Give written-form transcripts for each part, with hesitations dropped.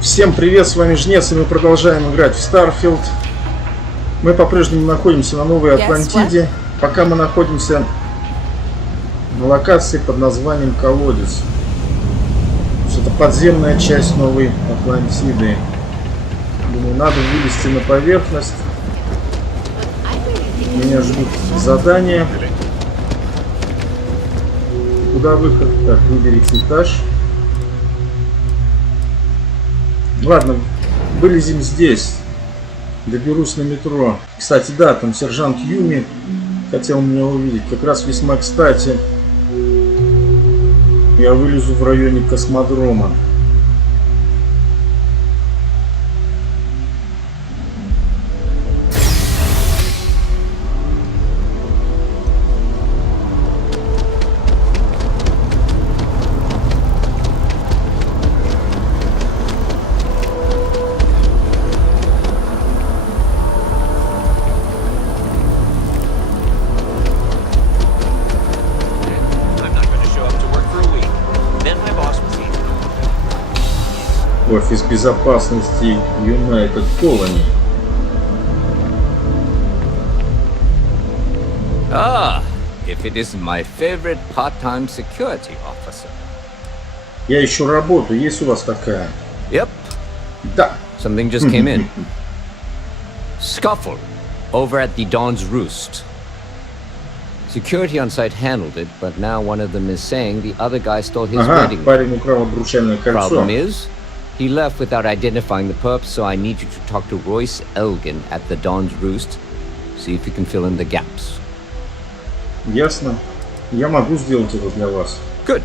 Всем привет, с вами Жнец, и мы продолжаем играть в Starfield. Мы по-прежнему находимся на Новой Атлантиде. Пока мы находимся на локации под названием Колодец. Это подземная часть Новой Атлантиды. Думаю, надо вылезти на поверхность. Меня ждут задания. Куда выход? Так, выберите этаж. Ладно, вылезем здесь. Доберусь на метро. Кстати, да, там сержант Юми хотел меня увидеть. Как раз весьма кстати. Я вылезу в районе космодрома. Офис безопасности United Colony. Ah, if it isn't my favorite part-time security officer. Я ищу работу. Есть у вас такая? Yep. Да. Something just came in. Scuffle over at the Dawn's Roost. Security on site handled it, but now one of them is saying the other guy stole his wedding. Парень украл обручальное кольцо. Problem is, he left without identifying the perp, so I need you to talk to Royce Elgin at the Dawn's Roost. See if you can fill in the gaps. Ясно. Я могу сделать это для вас. Good.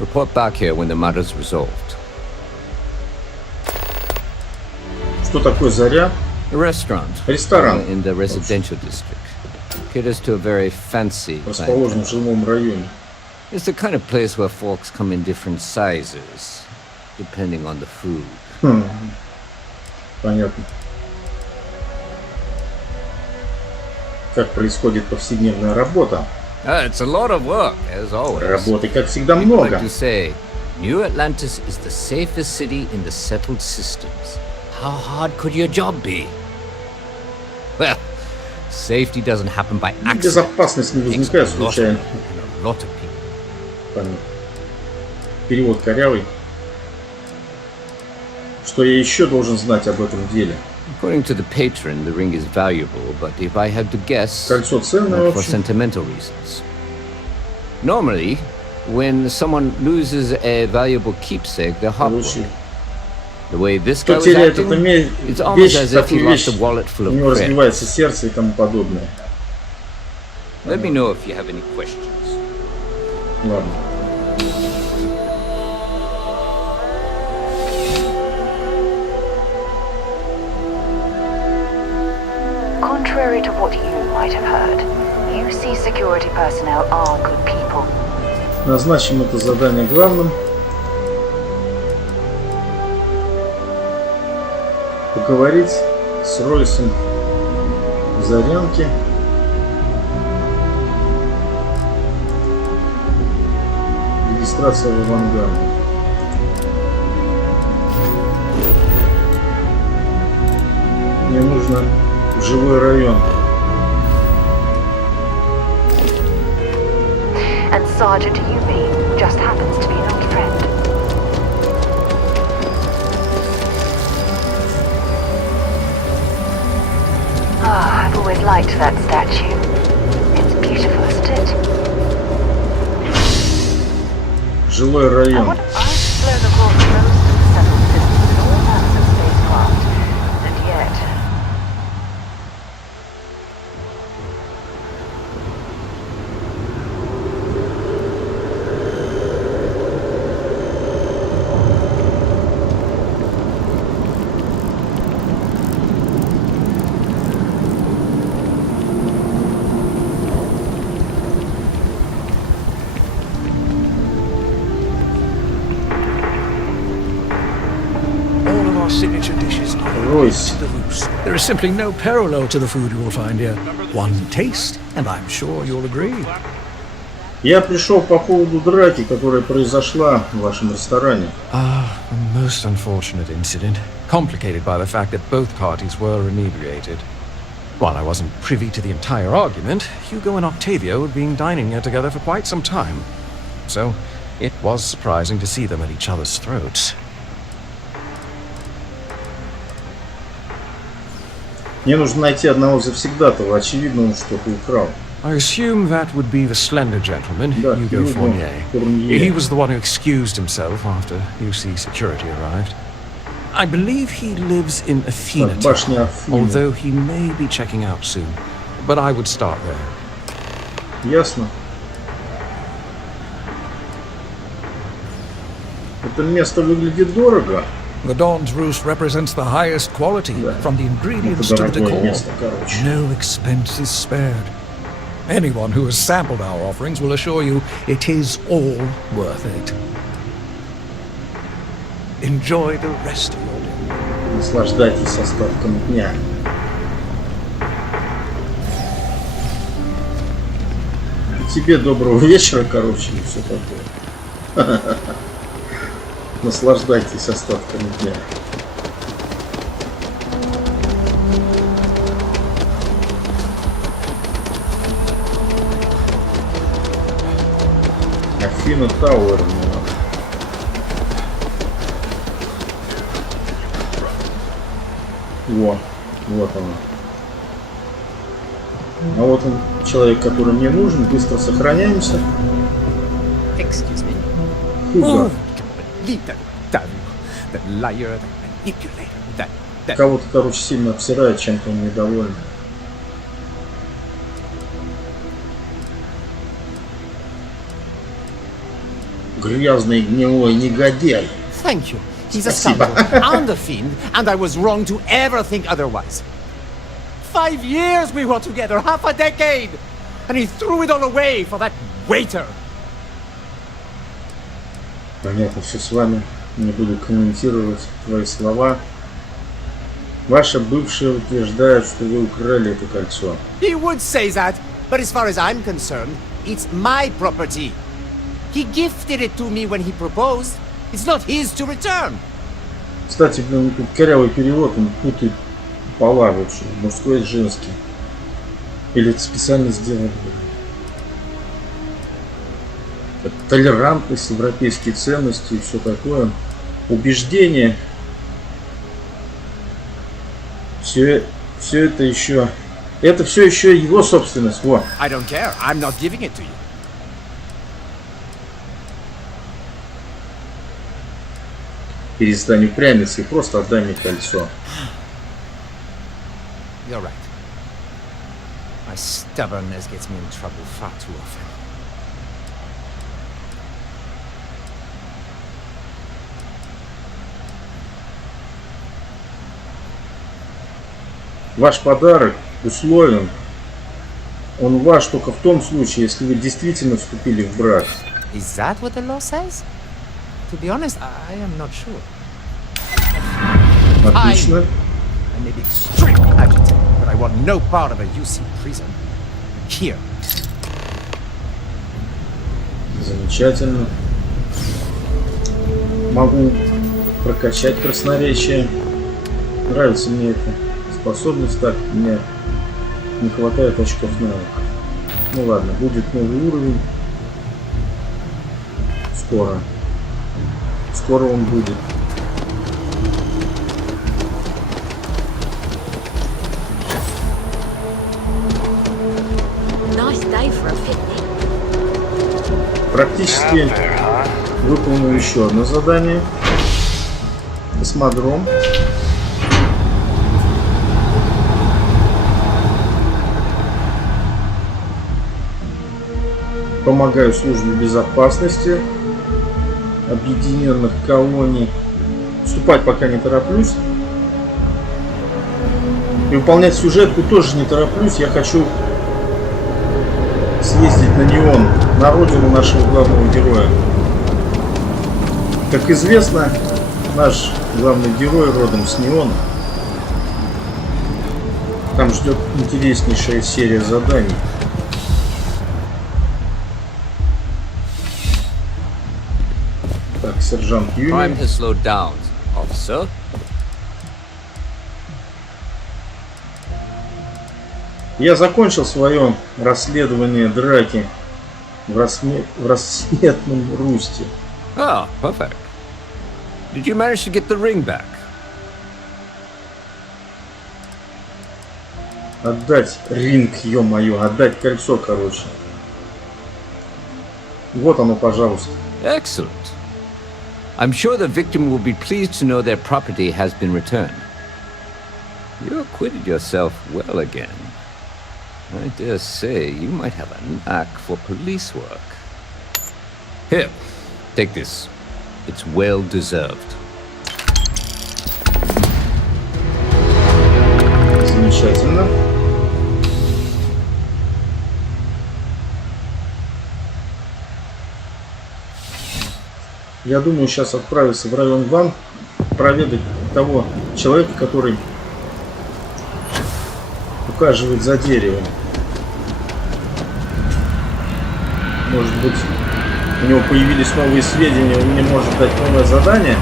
Report back here when the matter's resolved. Что такое Заря? A restaurant. Ресторан. In the residential district. Caters to a very fancy расположен в жилом районе. It's the kind of place where forks come in different sizes, depending on the food. Понятно. Как происходит повседневная работа? It's a lot of work, as always. Работы, как всегда, People много. like to say, New Atlantis is the safest city in the settled systems. How hard could your job be? Well, safety doesn't happen by accident. Безопасность не возникает случайно. A lot of people. Понятно. Перевод корявый. Что я еще должен знать об этом деле? According to the patron, the ring is valuable, but if I had to guess, Кольцо ценное, not в for общем. sentimental reasons. Normally, when someone loses a valuable keepsake, they're heartbroken. The way this guy Кто was теряет acting, эту it's almost вещь, as if he такую lost вещь, a wallet full у of него credit. разбивается сердце и тому подобное. Let me know if you have any questions. Ладно. Contrary to what you might have heard, UC security personnel are good people. Назначим это задание главным. Поговорить с Ройсом в Зарянке. Регистрация в авангарде. Мне нужно в жилой район. And Sergeant Yumi just happens to be an old friend. Ah, I've always liked that statue. It's beautiful, isn't it? Жилой I район. wonder if I've flown across most of the settled systems in all manner of spacecraft, and yet... signature dishes Ройс. to the roost. There is simply no parallel to the food you will find here. One taste, and I'm sure you'll agree. Я пришел по поводу драки, которая произошла в вашем ресторане. A most unfortunate incident, complicated by the fact that both parties were inebriated. While I wasn't privy to the entire argument, Hugo and Octavio had been dining here together for quite some time. So, it was surprising to see them at each other's throats. Мне нужно найти одного завсегдатого. Очевидно, он что-то украл. I assume that would be the slender gentleman, Да, Hugo Fournier. Fournier. He was the one who excused himself after UC security arrived. I believe he lives in Athena, Так, башня Афины. although he may be checking out soon. But I would start there. Ясно. Это место выглядит дорого. The Dawn's Roost represents the highest quality, Да. from the ingredients to Это the дорогое decor. место, короче. No expense is spared. Anyone who has sampled our offerings will assure you it is all worth it. Enjoy the rest of your day. Наслаждайтесь остатком дня. И тебе доброго вечера, короче, и все такое. Наслаждайтесь остатком дня. Афина Тауэр. Во, вот он. А вот он, человек, который мне нужен. Быстро сохраняемся. Excuse me. Хуга. Leave that down. That liar, that manipulator, that... Кого-то, короче, сильно обсирает, чем-то он недоволен. Грязный гнилой негодяй. Thank you. He's a Спасибо. scoundrel and a fiend, and I was wrong to ever think otherwise. 5 years we were together, half a decade, and he threw it all away for that waiter. Понятно, все с вами. Не буду комментировать твои слова. Ваша бывшая утверждает, что вы украли это кольцо. He would say that, but as far as I'm concerned, it's my property. He gifted it to me when he proposed. It's not his to return. Кстати, блин, тут корявый перевод, он путает пола, в общем, мужской и женский. Или это специально сделано? Это толерантность, европейские ценности и все такое. Убеждения. Все это еще... Это все еще его собственность. Во. I don't care. I'm not giving it to you. Перестань упрямиться и просто отдай мне кольцо. You're right. My stubbornness gets me in trouble far too often. Ваш подарок условен. Он ваш только в том случае, если вы действительно вступили в брак. Is that what the law says? To be honest, I am not sure. Отлично. I may be extremely agitated, but I want no part of a UC prison. Here. Замечательно. Могу прокачать красноречие. Нравится мне эта способность. Так, мне не хватает очков навыка. Ну ладно, будет новый уровень. Скоро. Скоро он будет. Практически выполнил еще одно задание. Космодром. Помогаю службе безопасности объединенных колоний. Вступать пока не тороплюсь. И выполнять сюжетку тоже не тороплюсь. Я хочу съездить на Неон, на родину нашего главного героя. Как известно, наш главный герой родом с Неона. Там ждет интереснейшая серия заданий. сержант Crime Юли. has slowed down, officer. Я закончил свое расследование драки в рассветном русте. Ah, perfect. Did you manage to get the ring back? Отдать ринг, ё-моё, отдать кольцо, короче. Вот оно, пожалуйста. Excellent. I'm sure the victim will be pleased to know their property has been returned. You acquitted yourself well again. I dare say you might have a knack for police work. Here, take this. It's well deserved. Замечательно. Я думаю, сейчас отправиться в район Ван, проведать того человека, который ухаживает за деревом. Может быть, у него появились новые сведения, он мне может дать новое задание.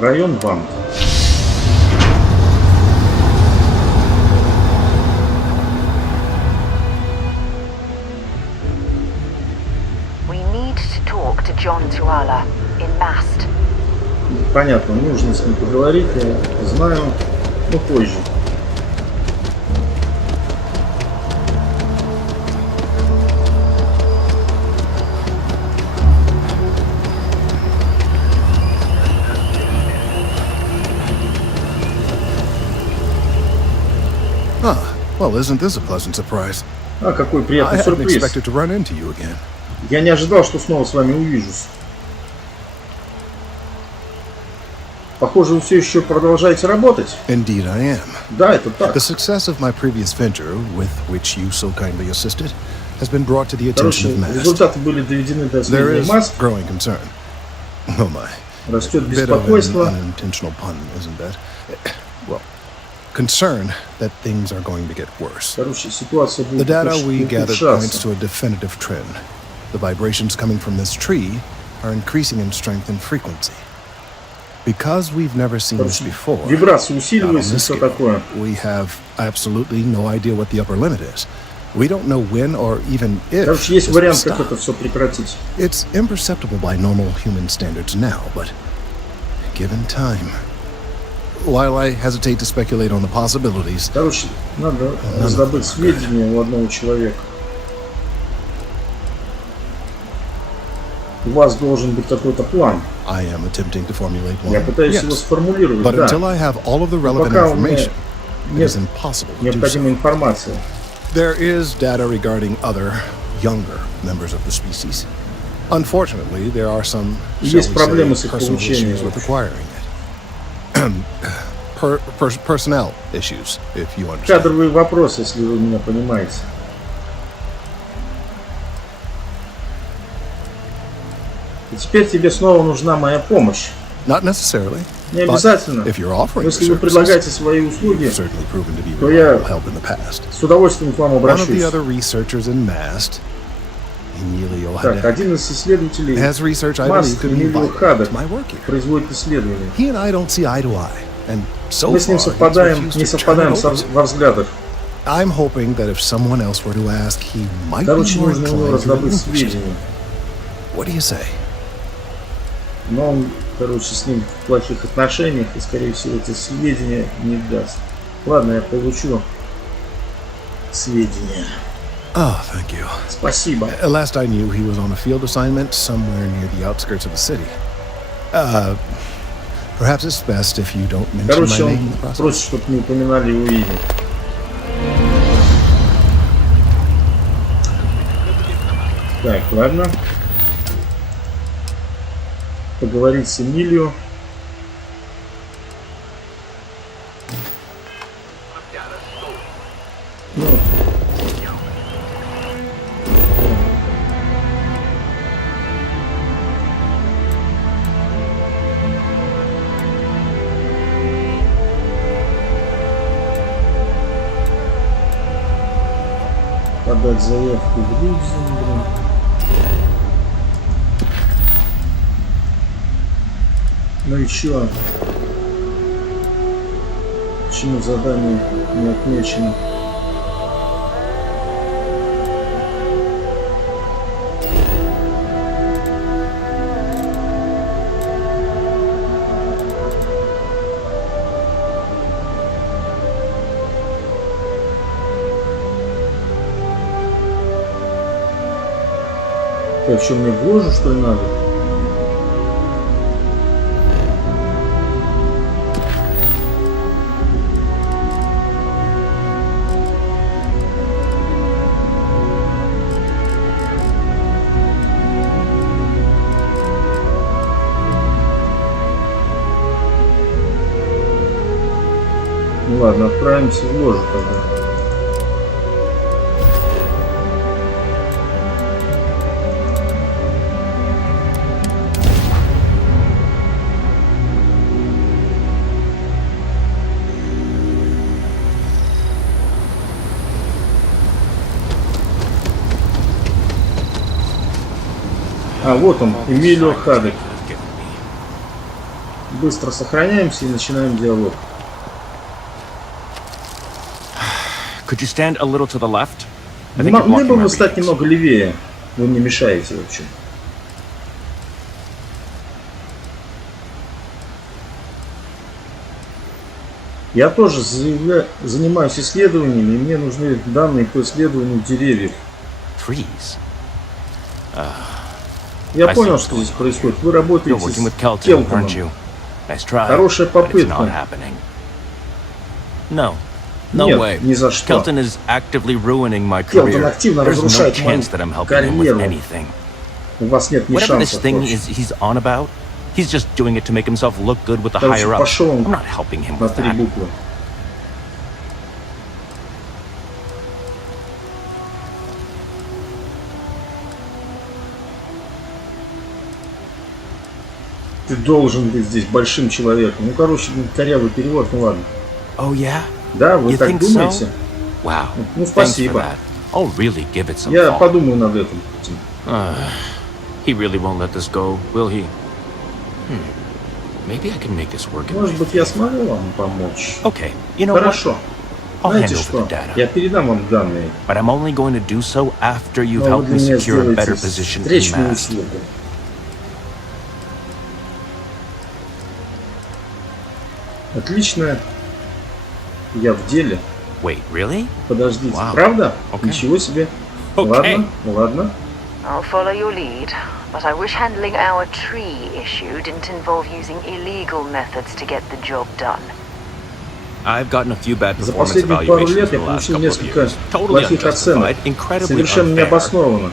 Район Ван. John Tuala in Mast. Понятно, нужно с ним поговорить, я знаю, но позже. Well, isn't this a pleasant surprise? А, какой I приятный hadn't сюрприз. expected to run into you again. Я не ожидал, что снова с вами увижусь. Похоже, вы все еще продолжаете работать. Indeed, I am. Да, это так. The success of my previous venture, with which you so kindly assisted, has been brought to the Короче, attention of Mast. результаты были доведены до There сведения is МАС. growing concern. Oh my. Растет Bit of an беспокойство. unintentional pun, isn't that? Well, concern that things are going to get worse. Короче, ситуация The будет data we gathered points ухудшаться. to a definitive trend. The vibrations coming from this tree are increasing in strength and frequency. Because we've never seen this before, Вибрация not on усиливается и this все scale, такое. we have absolutely no idea what the upper limit is. We don't know when or even if Короче, есть this will вариант, как stop. это все прекратить. It's imperceptible by normal human standards now, but given time. While I hesitate to speculate on the possibilities, Короче, надо раздобыть сведения у одного человека. У вас должен быть какой-то план. I am attempting to formulate Я one. пытаюсь его Yes. сформулировать, But да. until I have all of the relevant Пока у меня information, it нет is impossible to do so. необходимая информация. There is data regarding other, younger members of the species. Unfortunately, there are some Есть shall we проблемы say, с их personal получением. issues with acquiring it. Personnel issues, if you understand. Кадровый вопрос, если вы меня понимаете. И теперь тебе снова нужна моя помощь. Not necessarily. Не but обязательно. if you're offering Если вы services, предлагаете свои услуги, you've certainly proven to be то я reliable help in the past. с удовольствием к вам One of the обращусь. other researchers in Mast, Emilio Так, Haddad, один из исследователей has research I МАС, believe could be Эмилио vital Хадад, to my work here. производит исследования. He and I don't see eye to eye, and so Мы с ним far, he's совпадаем, refused не to turn совпадаем it over to me. во взглядах. I'm hoping that if someone else were to ask, he might be Короче, more нужно у него inclined to раздобыть relinquish it. сведения. What do you say? Но он, короче, с ним в плохих отношениях и, скорее всего, эти сведения не даст. Ладно, я получу сведения. Oh, thank you. Спасибо. Last I knew, he was on a field assignment somewhere near the outskirts of the city. Perhaps it's best if you don't mention Короче, my он name in the process. просит, чтобы не упоминали его имя. Так, ладно. Поговорить с Эмилио. Ну. подать заявку в Люксембург. Ну и чё? Почему задание не отмечено? Так, что, мне гложу, что ли, надо? Ну ладно, отправимся в ложу тогда. А вот он, Эмилио Хадек. Быстро сохраняемся и начинаем диалог. Could you stand a little to the left? I Не think you're могли бы blocking my вы стать readings. немного левее? Вы мне мешаете вообще. Я тоже занимаюсь исследованиями, и мне нужны данные по исследованию деревьев. Trees. Я I понял, see. что здесь происходит. Вы You're работаете working with с Kelton, aren't Келтоном. you? Nice try. Хорошая But it's попытка. not happening. No. No Нет, way. ни за что. Kelton is actively ruining my Келтон career. активно There's no разрушает мою chance that I'm helping him with карьеру. anything. У вас нет ни Whatever this шансов. thing вообще. is he's on about, he's just doing it to make himself look good with the Короче, higher ups. пошел он I'm not helping him на with 3 that. буквы. Ты должен быть здесь большим человеком. Ну, короче, корявый перевод, ну ладно. Oh yeah? Да, вы You так think думаете? so? Wow. Ну, Thanks for спасибо. that. I'll really give it some Я thought. подумаю над этим. He really won't let this go, will he? Maybe I can make this work. Может быть, я смогу вам помочь? Okay, you know what? Хорошо. I'll Знаете hand over что? the data. Я передам вам данные. But I'm only going to do so after you've Но вы helped для me меня secure a better сделаете position in встречную mass. услугу. Отлично. Я в деле. Wait, really? Подождите. Wow. Правда? Окей. Ничего себе. Окей. Ладно. I'll follow your lead, but I wish handling our tree issue didn't involve using illegal methods to get the job done. I've gotten a few bad За performance последние пару evaluations лет in я the last получил couple of несколько years. Totally плохих оценок. unjustified, incredibly Совершенно unfair. необоснованно.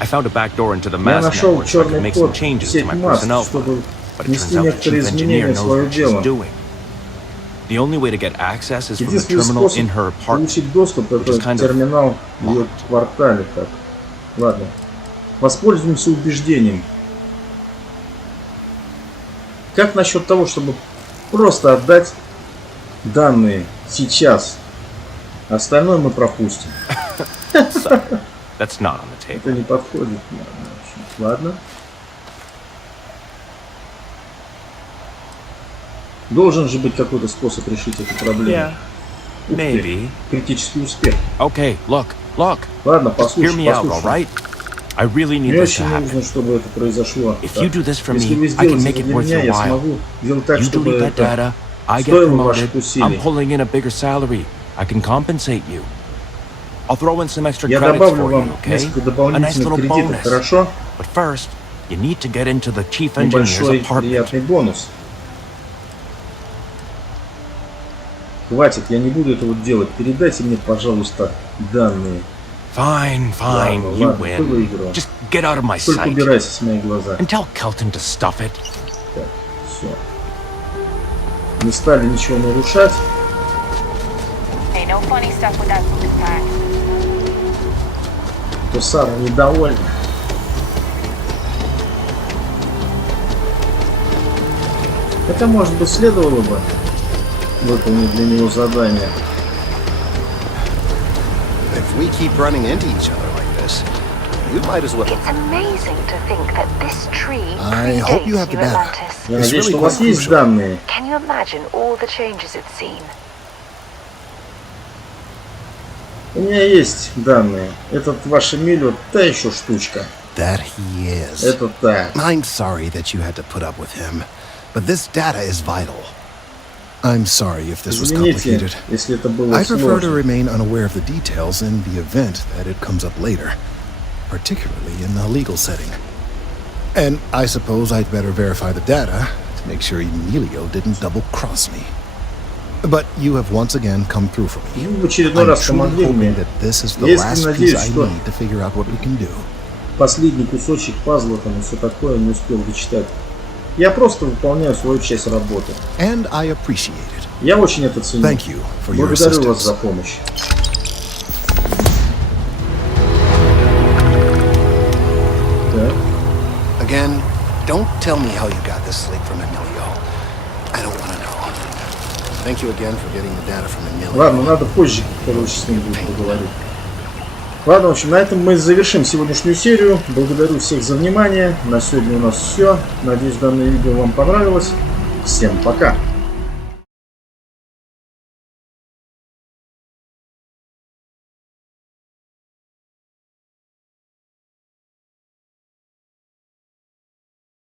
I found a back door into the Я mass нашел network so I could черный make some ход в changes to сеть my МАС, personnel чтобы file. But it внести turns out the некоторые chief изменения engineer в knows свое what she's дело. doing. The only way to get access is from the Единственный terminal способ in her apartment. получить доступ — which is это kind of терминал в ее locked. квартале. Так. Ладно. Воспользуемся убеждением. Как насчет того, чтобы просто отдать данные сейчас? Остальное мы пропустим. Sorry, that's not on the table. Это не подходит. Ладно. Должен же быть какой-то способ решить эту проблему. Yeah, Ух ты, maybe. критический успех. Okay, look. Ладно, Just hear me out, all послушай. right? I really need Мне this to очень happen. нужно, чтобы это произошло. If Так, you do this for если me, вы I can сделаете make это it для worth меня, your я while. смогу сделать так, You чтобы delete that это data, I get стоило promoted, ваших I'm усилий. pulling in a bigger salary. I can compensate you. I'll throw in some extra Я credits добавлю for вам you, okay? несколько A nice дополнительных little кредитов, bonus. хорошо? But first, you need to get into the chief engineer's Небольшой apartment. приятный бонус. Хватит, я не буду этого делать. Передайте мне, пожалуйста, данные. Fine, Ладно, you ладно, ты win. выиграл. Just get out of my Только sight. убирайся с моих глаза. And tell Kelton to stuff it. Так, все. Не стали ничего нарушать. Hey, no funny stuff with that this time. То Сара недовольна. Хотя, может быть, следовало бы выполнить для него задание. If we keep running into each other like this, you might as well. It's amazing to think that this tree I hope you have the predates New data. Atlantis. Я It's надеюсь, really что у вас quite есть crucial. данные. Can you imagine all the changes it's seen? У меня есть данные. Этот ваш Эмилио та еще штучка. That he is. Это так. I'm sorry that you had to put up with him, but this data is vital. I'm sorry if this was Извините, complicated. если это было I prefer to сложно. remain unaware of the details in the event that it comes up later, particularly in a legal setting. And I suppose I'd better verify the data to make sure Emilio didn't double-cross me. But you have once again come through for me. Вы в очередной I'm раз truly помогли hoping мне. that this is the Я искренне last piece надеюсь, I что need to figure out what we can do. последний кусочек пазла там и все такое не успел дочитать. Я просто выполняю свою часть работы. And I appreciate it. Я очень это ценю. Thank you for your Благодарю вас assistance. за помощь. Так. Again, don't tell me how you got this slate from Emilio. I don't want to know. Thank you again for getting the data from Emilio. Ладно, надо позже, короче, с ним будет поговорить. Ладно, в общем, на этом мы завершим сегодняшнюю серию. Благодарю всех за внимание. На сегодня у нас все. Надеюсь, данное видео вам понравилось. Всем пока!